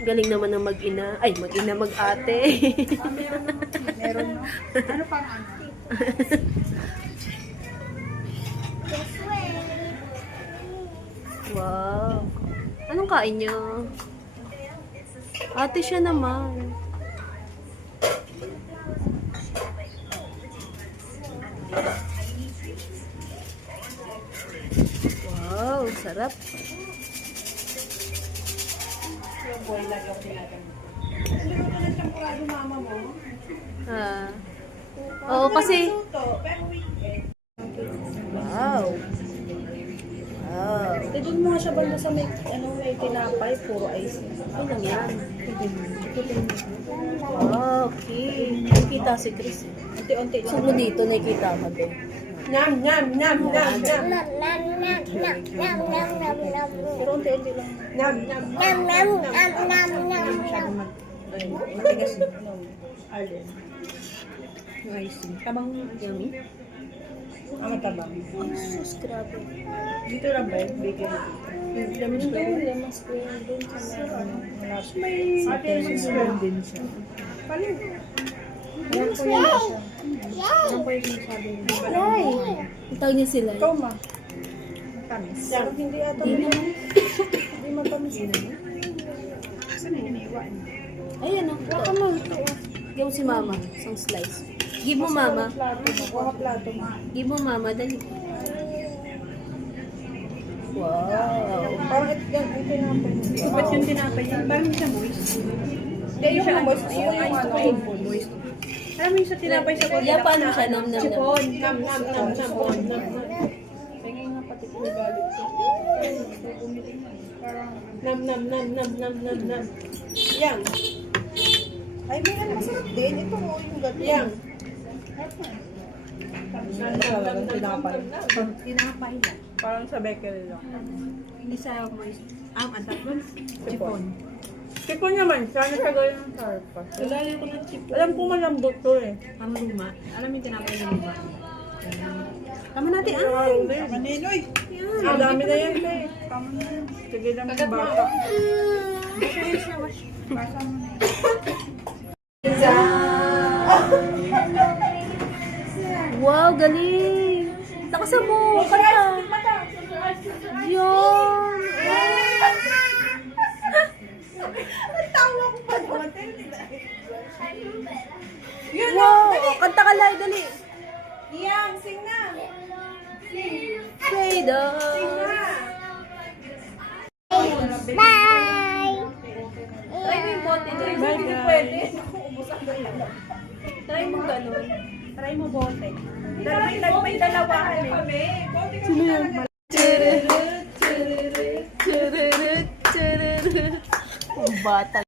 Galing naman ng mag-ina. Ay, mag-ina, mag-ate. Meron no? Ano pang ano? Wow. Anong kain niya? Ate siya naman. Wow, sarap. Yung boy lang yung tinagamit. Hindi ko na champurado mama mo. Ah. Oo, kasi... Pero weekend. Wow. Wow. Doon mo nga siya banda sa may, ano, may tinapay, puro ice. Ano lang yan? Wow, okay. Nakikita si Chris. Unti-unti lang. Gusto mo dito, nakikita ka doon. Nyam, nyam, nyam, nyam, nyam. Pero unti-unti lang. Nyam, nyam, nyam, nyam, nyam. Masyado matigas yung Arlen. Yung icing. Tabang Yummy. ang tabang. Ay, sus, grabe. Dito lang ba yung bakery? Lemon square? Lemon square din sa may lemon square din siya. Paano? Ayan po yan siya. Ayan po yung sinasabi niya. Ay! Ang tawag niya sila. Ikaw ma. Matamis. Pero hindi ata Hindi naman. naman. Hindi matamis yun. Saan na iniwan? Ayan o. Baka mo ito. Give mo si mama. Isang slice. Give mo mama. Baka plato mo. Give mo mama. Dali. Wow. Parang ito yung tinapay. Ba't yung tinapay yan? Parang siya moist. Hindi, yung siya moist. Yung ano, moist. Alam mo yung sa tinapay sa kote. Yeah, paano siya? Nam, nam, nam. Chipon. Nam, nam, nam, nam, nam. Tingin nga pati ko galit ko. Nam, nam, nam, nam, nam, nam, nam. Yang. Ay, may ano masarap din. Ito mo yung gabi. Yang. Tinapay lang. Parang sa bakery lang. Hindi sa moist. Ang doon? Chipon. Chipon naman. Sana siya gawin ng sarpa. Lalali ko ng chipon. Alam ko malambot to eh. Ang luma. Alam yung tinapay ng luma. Tama natin. Tama ninoy. Ang dami na yan eh. Tama na yan. Sige lang yung bata. Basa mo na Wow, galing. Takasan mo. Kanta. Yun. tawa ko pa doon. Yun Wow. Kanta ka lang. Dali. Yang, sing na. Fade Sing out. na. Try mo yung bote. Try mo. Hindi pwede. Try mo ganun. Try mo bote. May dalawahan eh. Sino yan? Ang bata.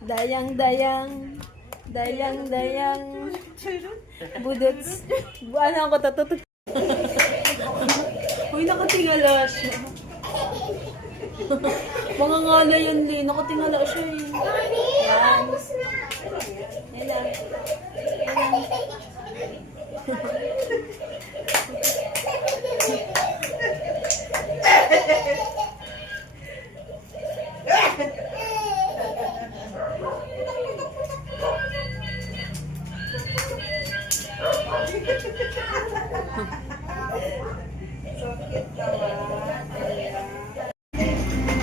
Dayang-dayang. Dayang-dayang. Budots. Ano ako tatutut? Uy, nakatingala siya. Mga ngala yun, Lee. Nakatingala siya eh. Yan. Yan lang. Yan lang.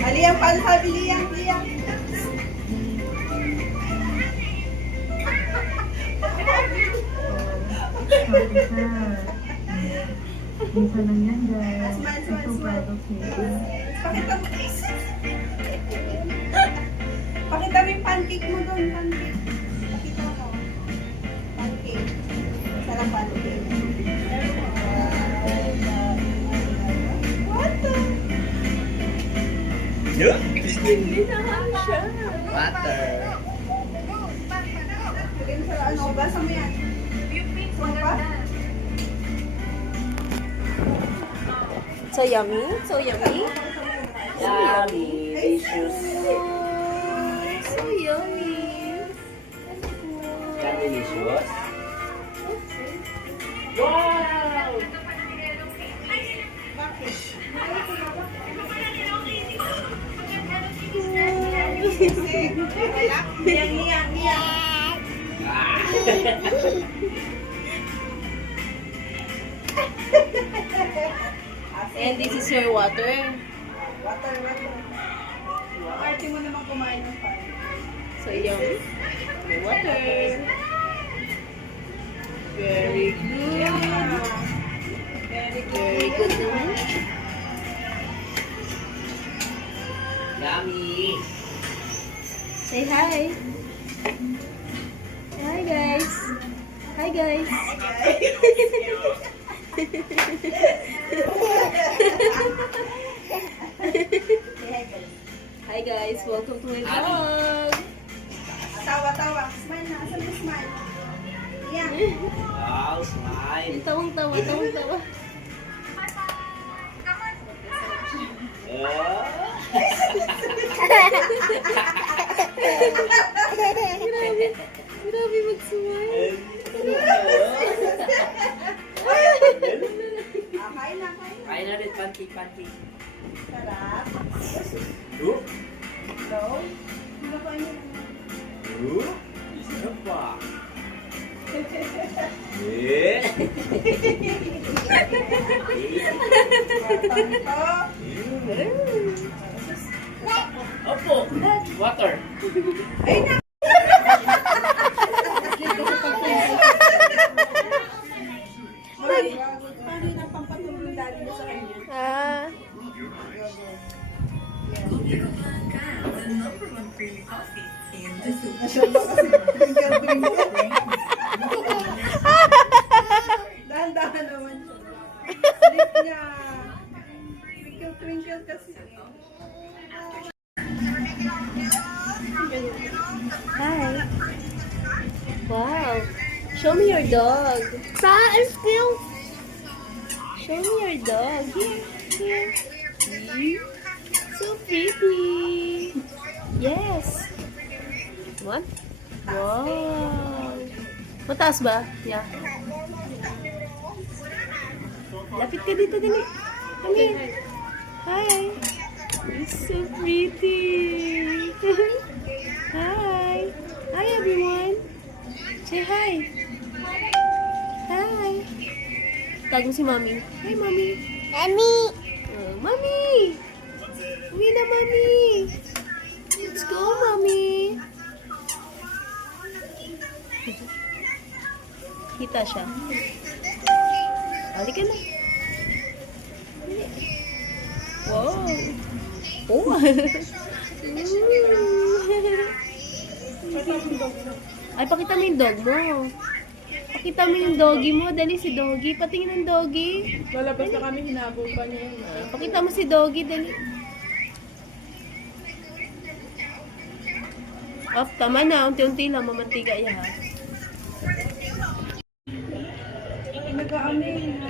Aliyang palsabi, liyang, liyang. Isa lang yan, guys. Ito proud of you. Pakita mo, please. Pakita mo yung pancake mo doon, pancake. Pakita mo. Pancake. Sarap pancake. What the? Yeah? Hindi naman siya. Butter. Lagyan mo sa ano, basa mo yan. Yung pink, maganda. So yummy. So yummy. Yummy. Delicious. So yummy. Delicious. Wow! And this is your water. Arte mo naman kumain ng pan. So, yung water. Very good. Very good naman. Yummy! Say hi. Hi, guys. Hi, guys. Hi, guys. Welcome to my vlog. Tawa. Smile na. Asan mo smile? Yeah. Wow, smile! Tawang-tawa. Grabe mag-smile. Kain na. Kain na rin, panty. Sarap. Ooh! Go. Ano pa yun? Ooh! Isa pa! Eh! Opo! Water! Paano yun ang pampatulong ng daddy mo sa kanya? Ah. Dahan-dahan naman siya. Sleep niya. Twinkle kasi. Hi. Wow. Show me your dog. Still. Show me your dog. Here. See? So pretty. Yes. What? Wow. Mataas ba? Yeah. Lapit ka dito, dali. Come here. Hi. You're so pretty. Hi. Hi, everyone. Say hi. Hi. Tag mo si Mommy. Hi, Mommy. Mommy. Mommy. Uwi na, Mommy. Let's go, Mommy. Kita siya. Halika na. Wow. Oh. Ay, pakita mo yung dog mo. Pakita mo yung doggy mo. Dali si doggy. Patingin ng doggy. Lalabas na kami, hinabol pa niya. Pakita mo si doggy. Dali. Oh, tama na. Unti-unti lang. Mamantiga yan. Nag-aamay na.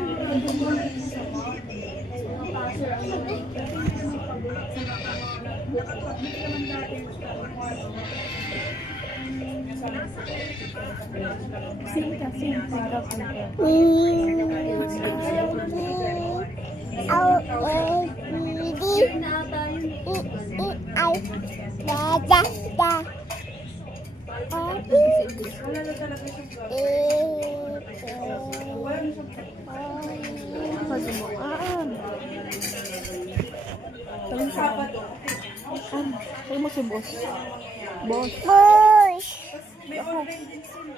Tayo mo si boss. Boss. May online din sila.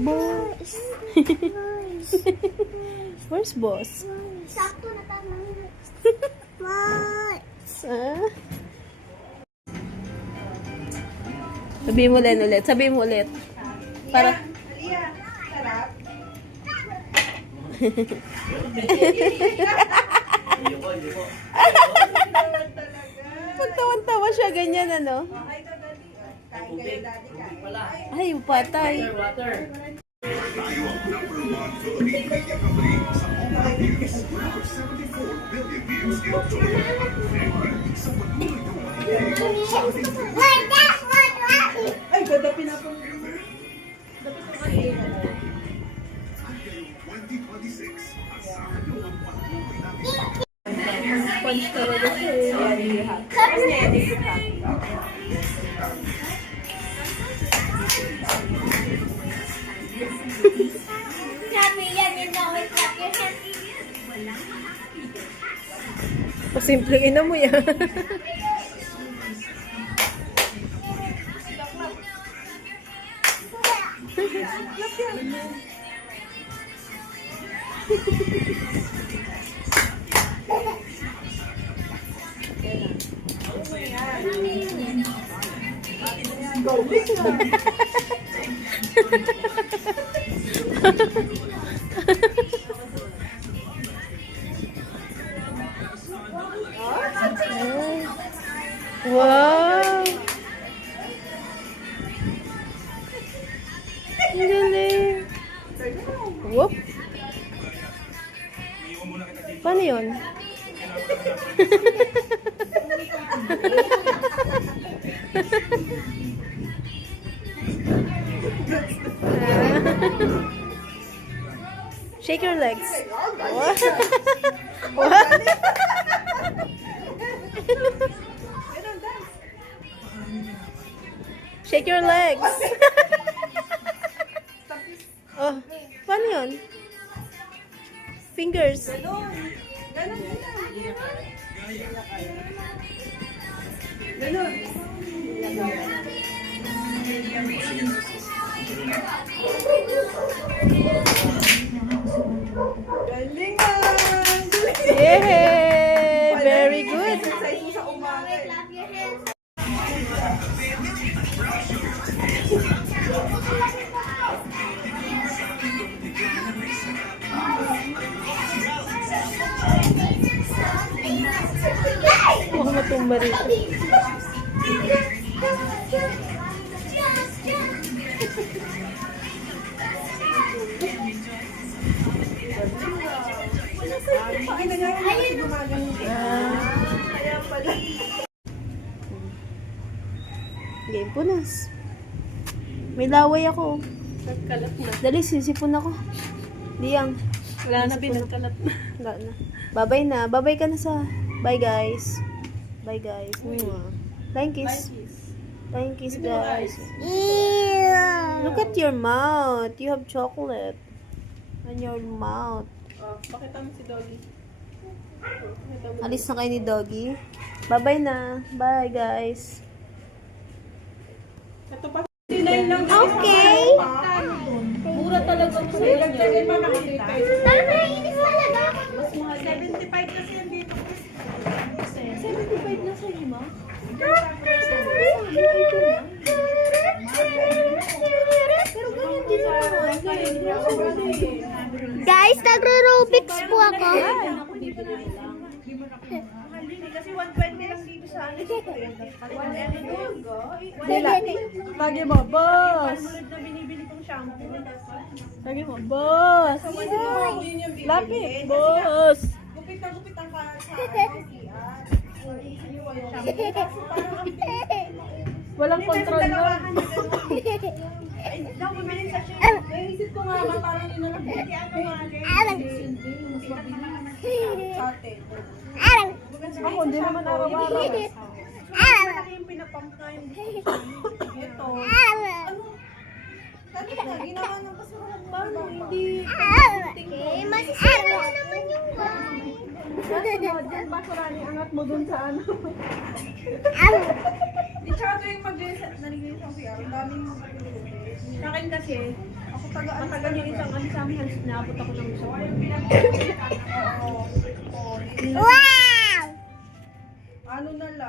Boss. Where's boss? Sakto na tama. Ah? Sabihin mo ulit. Sabihin mo ulit. Para... Alia, sarap. Pagtawan-tawa siya, ganyan ano. Ay, daddy. Kain kayo, daddy. Kain. Ay, patay. Water! Ay, ganda pinapang. Simpleng ina mo yan. Wow! Ang galing. Whoop. Paano yun? Shake your legs. What? What? Shake your legs. Oh, paano yun? Fingers. Galingan! Yay! Very good. Exercise mo sa umaga. Huwag matumba rito. Game punas. May laway ako. Nagkalat na. Dali, sisipon ako. Diyang. Wala na, pinagkalat na. Wala na. Babay na. Babay ka na sa... Bye, guys. Bye, guys. Thank kiss. Thank kiss, guys. Look at your mouth. You have chocolate on your mouth. Oh, pakita mo si Doggy. Alis na kayo ni Doggy. Bye-bye na. Bye, guys. Ito pa. Sinay lang. Okay. Mura talaga ko sa'yo. Lagyan pa makikita. Mas mahal. 75 kasi yan dito. 75 na sa lima? Pero ganyan din Guys, nagro-Rubik's po ako. Kasi 120 lang dito sa ano. Lagi mo, boss. Na binibili kong shampoo. Lagi mo, boss. Lapit, Boss. Gupit na gupit ang para sa walang control yun. Ay, daw bumili sa siya. Naisip ko nga ba parang yun na lang. Hindi ano nga rin. Mas mabili sa atin. Ako, hindi naman araw-araw. Malaki yung pinapump na yung ito. Ano? Dati na, ginawa ng basura. Paano? Hindi. Masisira mo naman yung Diyan basura ni angat mo dun sa ano. Di tsaka yung nalinis ang PR. Ang daming sa akin kasi, ako matagal yung isang ano sa amin. Naabot ako ng isang Wow! ano na lang.